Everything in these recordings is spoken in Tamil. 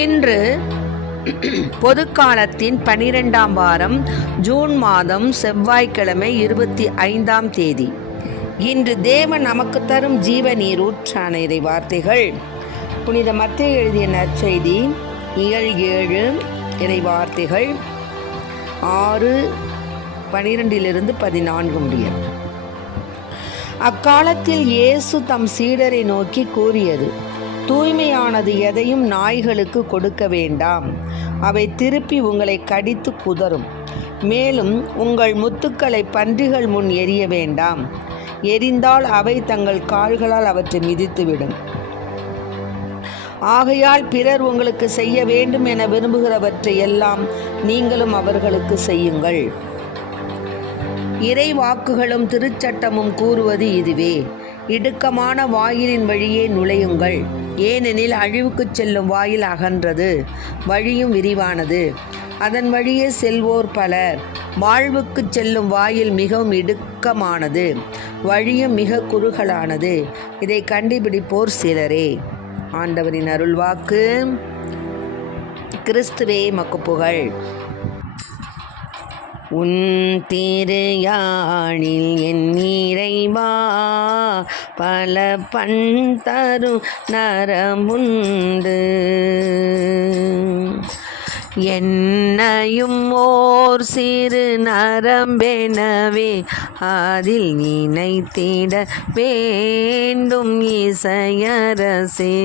இன்று பொதுக்காலத்தின் 12ஆம் வாரம் ஜூன் மாதம் செவ்வாய்க்கிழமை 25ஆம் தேதி. இன்று தேவன் நமக்கு தரும் ஜீவ நீரூற்றான இறை வார்த்தைகள். புனித மத்தேயு எழுதிய நற்செய்தி 7 இறை வார்த்தைகள் 6:12-14 முடிய. அக்காலத்தில் இயேசு தம் சீடரை நோக்கி கூறியது: தூய்மையானது எதையும் நாய்களுக்கு கொடுக்க வேண்டாம், அவை திருப்பி உங்களை கடித்து குதறும். மேலும் உங்கள் முத்துக்களை பன்றிகள் முன் எறிய வேண்டாம், எரிந்தால் அவை தங்கள் கால்களால் அவற்றை மிதித்துவிடும். ஆகையால் பிறர் உங்களுக்கு செய்ய வேண்டும் என விரும்புகிறவற்றை எல்லாம் நீங்களும் அவர்களுக்கு செய்யுங்கள். இறை வாக்குகளும் திருச்சட்டமும் கூறுவது இதுவே: இடுக்கமான வாயிலின் வழியே நுழையுங்கள், ஏனெனில் அழிவுக்கு செல்லும் வாயில் அகன்றது, வழியும் விரிவானது, அதன் வழியே செல்வோர் பலர். வாழ்வுக்கு செல்லும் வாயில் மிகவும் இடுக்கமானது, வழியும் மிக குறுகலானது, இதை கண்டுபிடிப்போர் சிலரே. ஆண்டவரின் அருள்வாக்கு. கிறிஸ்துவே மக்கு புகழ். உன் திருயாழில் என் இறைவா பல பண் தரும் நரமுண்டு, என்னையும் ஓர் சிறு நரம்பெனவே அதில் நினைத்திட வேண்டும் இசையரசே.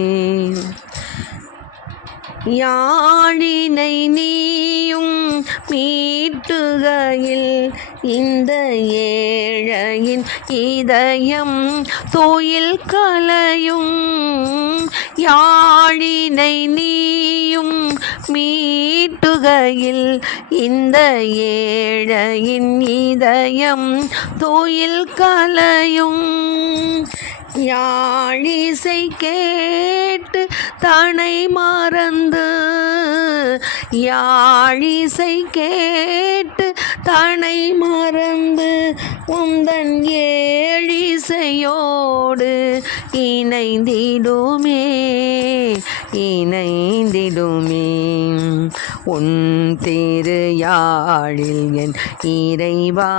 யாழினை நீயும் மீட்டுகையில் இந்த ஏழையின் இதயம் தூயில் கலையும். யாழினை நீயும் மீட்டுகையில் இந்த ஏழையின் இதயம் தூயில் கலையும். யாழிசை கேட்டு தனை மறந்து, யாழிசை கேட்டு தனை மறந்து உந்தன் ஏழிசையோடு இணைந்திடுமே. உன் திருயாழில் என் இறைவா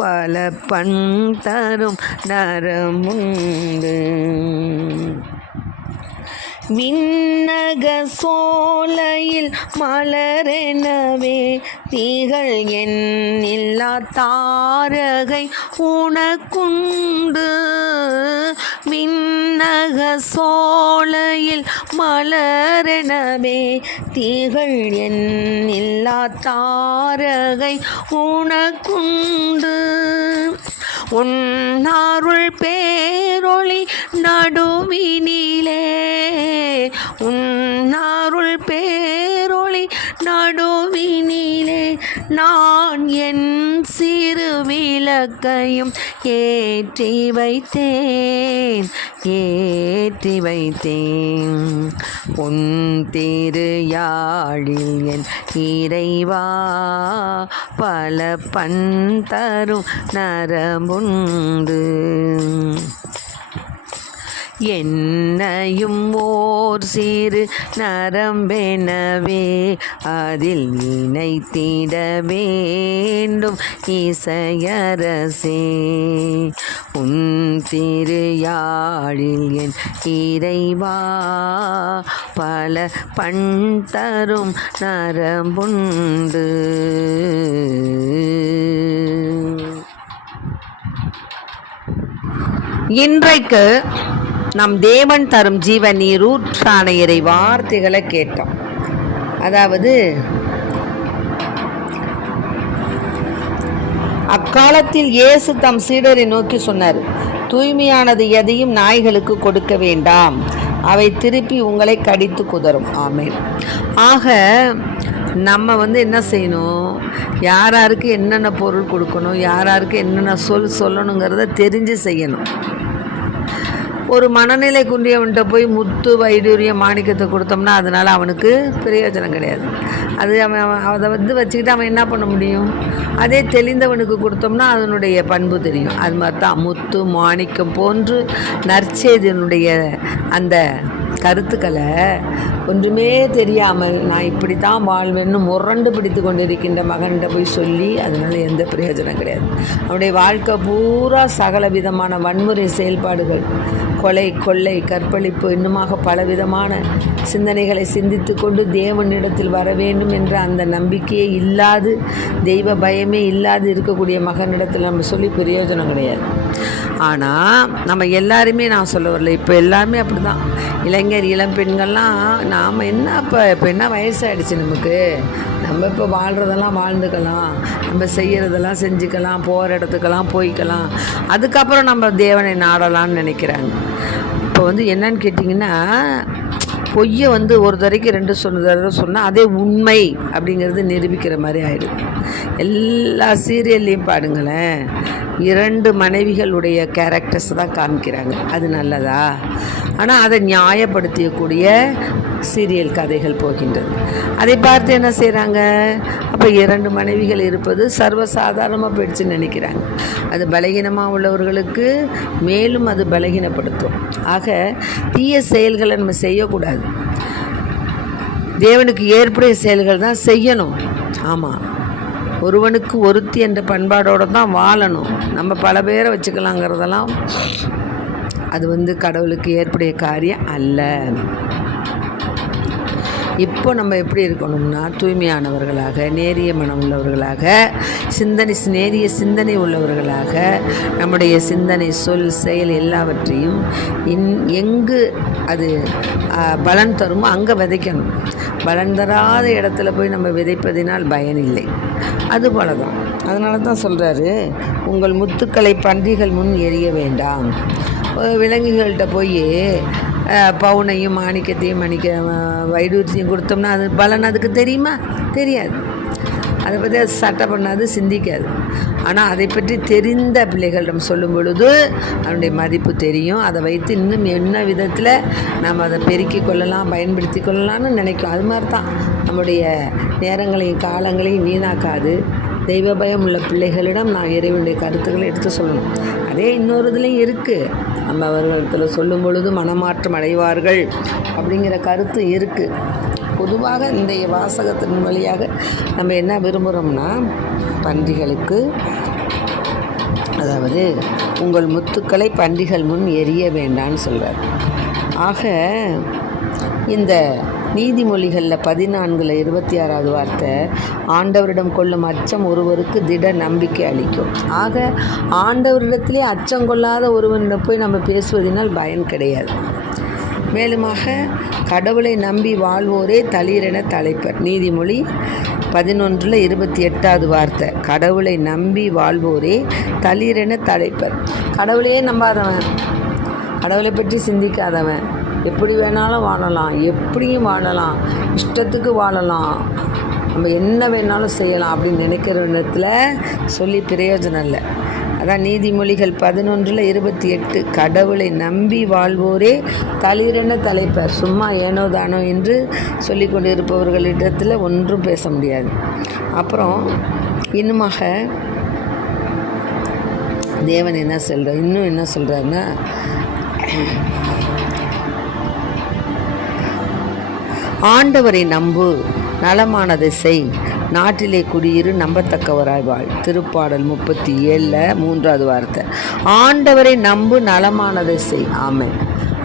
பல பண் தரும் நரமுண்டு. விண்ணக சோலையில் மலரெனவே திகழ் எண்ணில்லா தாரகை உனக்குண்டு. விண்ணக சோலையில் மலரெனவே திகழ் எண்ணில்லா தாரகை உனக்குண்டு. உன்னாருள் பேரொளி நடுவினிலே, உன்னாருள் பேரொளி நடுவினிலே நான் என் சிறு விளக்கையும் ஏற்றி வைத்தேன். உன் திருயாழில் என் இறைவா பல பண் தரும் நரமுண்டு. என்னையும் ஓர் சிறு நரம்பெனவே அதில் நினைத்திட வேண்டும் இசையரசே. உன் திருயாழில் என் இறைவா பல பண் தரும் நரம்புண்டு. இன்றைக்கு நம் தேவன் தரும் ஜீவ நீரூற்றான இறை வார்த்தைகளை கேட்டோம். அதாவது அக்காலத்தில் இயேசு தம் சீடரை நோக்கி சொன்னார்: தூய்மையானது எதையும் நாய்களுக்கு கொடுக்க வேண்டாம், அவை திருப்பி உங்களை கடித்து குதறும். ஆமென். ஆக நம்ம என்ன செய்யணும், யாராருக்கு என்னென்ன பொருள் கொடுக்கணும், யாராருக்கு என்னென்ன சொல்லணுங்கிறத தெரிஞ்சு செய்யணும். ஒரு மனநிலை குன்றியவன்கிட்ட போய் முத்து வைடூரியம் மாணிக்கத்தை கொடுத்தோம்னா அதனால் அவனுக்கு பிரயோஜனம் கிடையாது. அது அதை வச்சுக்கிட்டு அவன் என்ன பண்ண முடியும்? அதே தெளிந்தவனுக்கு கொடுத்தோம்னா அதனுடைய பண்பு தெரியும். அது மாதிரி தான் முத்து மாணிக்கம் போன்று நற்செய்தியினுடைய அந்த கருத்துக்களை ஒன்றுமே தெரியாமல் நான் இப்படி தான் வாழ்வேன்னு முரண்டு பிடித்து கொண்டிருக்கின்ற மகன்கிட்ட போய் சொல்லி அதனால் எந்த பிரயோஜனம் கிடையாது. அவனுடைய வாழ்க்கை பூரா சகல விதமான வன்முறை செயல்பாடுகள், கொலை, கொள்ளை, கற்பழிப்பு, இன்னுமாக பலவிதமான சிந்தனைகளை சிந்தித்து கொண்டு தேவனிடத்தில் வர வேண்டும் என்ற அந்த நம்பிக்கையே இல்லாது, தெய்வ பயமே இல்லாது இருக்கக்கூடிய மகனிடத்தில் நம்ம சொல்லி பிரயோஜனம் கிடையாது. ஆனால் நம்ம எல்லாருமே, நான் சொல்ல வரல, இப்போ எல்லாருமே அப்படி தான். இளைஞர் இளம் பெண்கள்லாம் நாம் என்ன இப்போ என்ன வயசாகிடுச்சு நமக்கு, நம்ம இப்போ வாழ்கிறதெல்லாம் வாழ்ந்துக்கலாம், நம்ம செய்கிறதெல்லாம் செஞ்சுக்கலாம், போகிற இடத்துக்கெல்லாம் போய்க்கலாம், அதுக்கப்புறம் நம்ம தேவனை நாடலான்னு நினைக்கிறாங்க. இப்போ என்னன்னு கேட்டிங்கன்னா, பொய்யை ஒரு தடவைக்கு 2 தடவை சொன்னால் அதே உண்மை அப்படிங்கிறது நிரூபிக்கிற மாதிரி ஆகிடுது. எல்லா சீரியல்லையும் பாடுங்களேன், 2 மனைவிகளுடைய கேரக்டர்ஸ் தான் காமிக்கிறாங்க. அது நல்லதா? ஆனால் அதை நியாயப்படுத்தக்கூடிய சீரியல் கதைகள் போகின்றது. அதை பார்த்து என்ன செய்கிறாங்க, அப்போ 2 மனைவிகள் இருப்பது சர்வசாதாரணமாக போயிடுச்சுன்னு நினைக்கிறாங்க. அது பலகீனமாக உள்ளவர்களுக்கு மேலும் அது பலகீனப்படுத்தும். ஆக தீய செயல்களை நம்ம செய்யக்கூடாது, தேவனுக்கு ஏற்புடைய செயல்கள் தான் செய்யணும். ஆமாம், ஒருவனுக்கு ஒருத்தி என்ற பண்பாடோடு தான் வாழணும். நம்ம பல பேரை வச்சுக்கலாங்கிறதெல்லாம் அது கடவுளுக்கு ஏற்புடைய காரியம் அல்ல. இப்போ நம்ம எப்படி இருக்கணும்னா, தூய்மையானவர்களாக, நேரிய மனம் உள்ளவர்களாக, நேரிய சிந்தனை உள்ளவர்களாக, நம்முடைய சிந்தனை, சொல், செயல் எல்லாவற்றையும் எங்கு அது பலன் தருமோ அங்கே விதைக்கணும். பலன் தராத இடத்துல போய் நம்ம விதைப்பதினால் பயனில்லை. அதுபோல தான். அதனால தான் சொல்கிறாரு, உங்கள் முத்துக்களை பன்றிகள் முன் எறிய வேண்டாம். விலங்குகள்கிட்ட போய் பவுனையும் மாணிக்கத்தையும் வைடூரியத்தையும் கொடுத்தோம்னா அது பலன் அதுக்கு தெரியுமா? தெரியாது. அதை பற்றி அது சட்டை பண்ணாது, சிந்திக்காது. ஆனால் அதை பற்றி தெரிந்த பிள்ளைகளிடம் சொல்லும் பொழுது அதனுடைய மதிப்பு தெரியும். அதை வைத்து இன்னும் என்ன விதத்தில் நாம் அதை பெருக்கி கொள்ளலாம், பயன்படுத்தி கொள்ளலாம்னு நினைக்கும். அது மாதிரி தான் நம்முடைய நேரங்களையும் காலங்களையும் வீணாக்காது. தெய்வ பயம் உள்ள பிள்ளைகளிடம் நான் இறைவனுடைய கருத்துக்களை எடுத்து சொல்லணும். அதே இன்னொரு இதுலேயும் இருக்குது, நம்ம அவர்களிடத்தில் சொல்லும் பொழுது மனமாற்றம் அடைவார்கள் அப்படிங்கிற கருத்து இருக்குது. பொதுவாக இந்த வாசகத்தின் வழியாக நம்ம என்ன விரும்புகிறோம்னா, பன்றிகளுக்கு, அதாவது உங்கள் முத்துக்களை பன்றிகள் முன் எறிய வேண்டான்னு சொல்கிறார். ஆக இந்த நீதிமொழிகளில் 14:26 வார்த்தை, ஆண்டவரிடம் கொள்ளும் அச்சம் ஒருவருக்கு திட நம்பிக்கை அளிக்கும். ஆக ஆண்டவரிடத்திலே அச்சம் கொள்ளாத ஒருவனிடம் போய் நம்ம பேசுவதனால் பயன் கிடையாது. மேலுமாக கடவுளை நம்பி வாழ்வோரே தளிரென தலைப்பர். நீதிமொழி 11:28 வார்த்தை, கடவுளை நம்பி வாழ்வோரே தளிரென தலைப்பர். கடவுளையே நம்பாதவன், கடவுளை பற்றி சிந்திக்காதவன் எப்படி வேணாலும் வாழலாம், எப்படியும் வாழலாம், இஷ்டத்துக்கு வாழலாம், நம்ம என்ன வேணாலும் செய்யலாம் அப்படின்னு நினைக்கிற இடத்துல சொல்லி பிரயோஜனம் இல்லை. அதான் நீதிமொழிகள் 11:28, கடவுளை நம்பி வாழ்வோரே தளிரென தலைப்பர். சும்மா ஏனோ தானோ என்று சொல்லி கொண்டு இருப்பவர்களிடத்தில் ஒன்றும் பேச முடியாது. அப்புறம் இன்னுமாக தேவன் இன்னும் என்ன சொல்கிறாருன்னா, ஆண்டவரை நம்பு, நலமானதை செய், நாட்டிலே குடியிரு, நம்பத்தக்கவராய் வாழ். திருப்பாடல் 37:3 வார்த்தை. ஆண்டவரை நம்பு, நலமானதை செய். ஆமென்.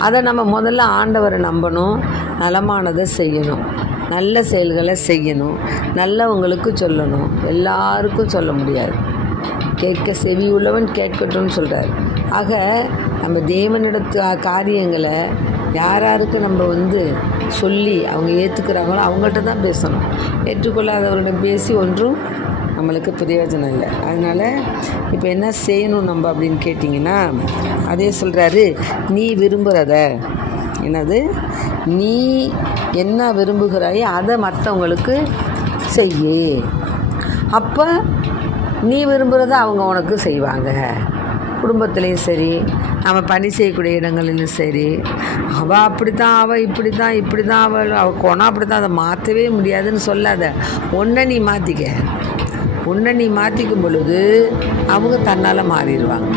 அதை நம்ம முதல்ல ஆண்டவரை நம்பணும், நலமானதை செய்யணும், நல்ல செயல்களை செய்யணும், நல்லவங்களுக்கு சொல்லணும். எல்லாருக்கும் சொல்ல முடியாது, கேட்க செவி உள்ளவன் கேட்கட்டும்னு சொல்கிறார். ஆக நம்ம தேவனிடத்து காரியங்களை யாராருக்கு நம்ம சொல்லி அவங்க ஏற்றுக்கிறாங்களோ அவங்கள்ட்ட தான் பேசணும். ஏற்றுக்கொள்ளாதவர்களிடம் பேசி ஒன்றும் நம்மளுக்கு பிரயோஜனம் இல்லை. அதனால் இப்போ என்ன செய்யணும் நம்ம அப்படின்னு கேட்டிங்கன்னா, அதே சொல்கிறாரு, நீ விரும்புகிறத, என்னது, நீ என்ன விரும்புகிறாயோ அதை மற்றவங்களுக்கு செய்யே. அப்போ நீ விரும்புகிறத அவங்க உனக்கு செய்வாங்க. குடும்பத்துலேயும் சரி, நம்ம பணி செய்யக்கூடிய இடங்களிலும் சரி, அவள் அப்படி தான், அவள் இப்படி தான், அவள் கோணம் அப்படி தான், அதை மாற்றவே முடியாதுன்னு சொல்லாத. ஒன்றை நீ மாற்றிக்க. ஒன்றை நீ மாற்றிக்கும் பொழுது அவங்க தன்னால் மாறிடுவாங்க.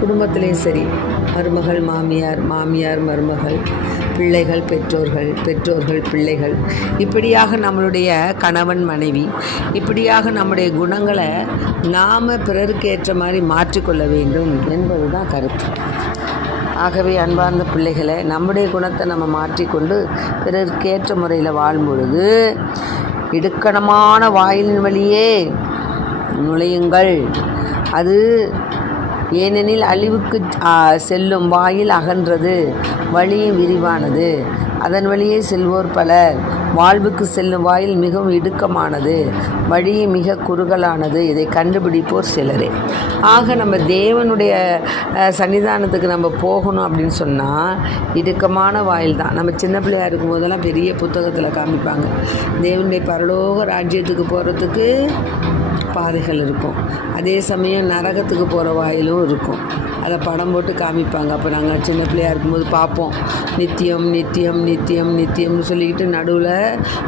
குடும்பத்துலேயும் சரி, மருமகள் மாமியார், மாமியார் மருமகள், பிள்ளைகள் பெற்றோர்கள், பெற்றோர்கள் பிள்ளைகள், இப்படியாக நம்மளுடைய கணவன் மனைவி, இப்படியாக நம்முடைய குணங்களை நாம் பிறருக்கு ஏற்ற மாதிரி மாற்றிக்கொள்ள வேண்டும் என்பது தான் கருத்து. ஆகவே அன்பார்ந்த பிள்ளைகளை, நம்முடைய குணத்தை நம்ம மாற்றிக்கொண்டு பிறருக்கு ஏற்ற முறையில் வாழும் பொழுது இடுக்கணமான வாயிலின் வழியே நுழையுங்கள். அது ஏனெனில் அழிவுக்கு செல்லும் வாயில் அகன்றது, வழியும் விரிவானது, அதன் வழியே செல்வோர் பலர். வாழ்வுக்கு செல்லும் வாயில் மிகவும் இடுக்கமானது, வழியும் மிக குறுகலானது, இதை கண்டுபிடிப்போர் சிலரே. ஆக நம்ம தேவனுடைய சன்னிதானத்துக்கு நம்ம போகணும் அப்படின்னு சொன்னால் இடுக்கமான வாயில் தான். நம்ம சின்ன பிள்ளையாக இருக்கும் போதெல்லாம் பெரிய புத்தகத்தில் காமிப்பாங்க, தேவனுடைய பரலோக ராஜ்யத்துக்கு போகிறதுக்கு பாதைகள் இருக்கும், அதே சமயம் நரகத்துக்கு போகிற வாயிலும் இருக்கும். அதை படம் போட்டு காமிப்பாங்க. அப்போ நாங்கள் சின்ன பிள்ளையாக இருக்கும்போது பார்ப்போம், நித்தியம் நித்தியம் நித்தியம் நித்தியம்னு சொல்லிக்கிட்டு நடுவில்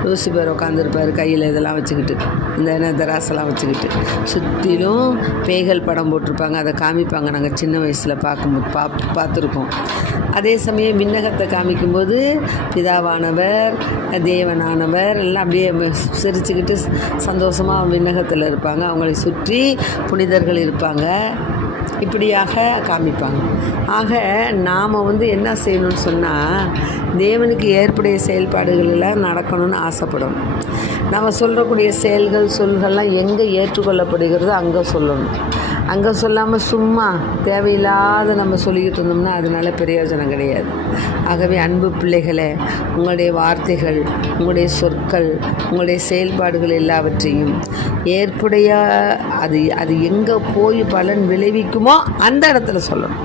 லூசிபர் உட்காந்துருப்பார், கையில் இதெல்லாம் வச்சுக்கிட்டு, இந்த தராசெல்லாம் வச்சுக்கிட்டு, சுற்றிலும் பேய்கள் படம் போட்டிருப்பாங்க. அதை காமிப்பாங்க. நாங்கள் சின்ன வயசில் பார்த்துருக்கோம். அதே சமயம் விண்ணகத்தை காமிக்கும்போது பிதாவானவர், தேவனானவர் எல்லாம் அப்படியே சிரிச்சுக்கிட்டு சந்தோஷமாக விண்ணகத்தில் இருப்பாங்க. அவங்களை சுற்றி புனிதர்கள் இருப்பாங்க. இப்படியாக காமிப்பாங்க. ஆக நாம் என்ன செய்யணும்னு சொன்னால், தேவனுக்கு ஏற்புடைய செயல்பாடுகள் எல்லாம் நடக்கணும்னு ஆசைப்படணும். நம்ம சொல்லக்கூடிய செயல்கள் சொல்கள்லாம் எங்கே ஏற்றுக்கொள்ளப்படுகிறதோ அங்கே சொல்லணும். அங்கே சொல்லாமல் சும்மா தேவையில்லாத நம்ம சொல்லிக்கிட்டு இருந்தோம்னா அதனால பிரயோஜனம் கிடையாது. ஆகவே அன்பு பிள்ளைகளே, உங்களுடைய வார்த்தைகள், உங்களுடைய சொற்கள், உங்களுடைய செயல்பாடுகள் எல்லாவற்றையும் ஏற்புடைய அது எங்கே போய் பலன் விளைவிக்குமோ அந்த இடத்துல சொல்லணும்.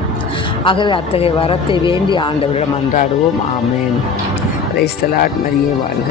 ஆகவே அத்தகைய வரத்தை வேண்டி ஆண்டவரிடம் அன்றாடுவோம். ஆமென். Praise the Lord. மரியே வாழ்க.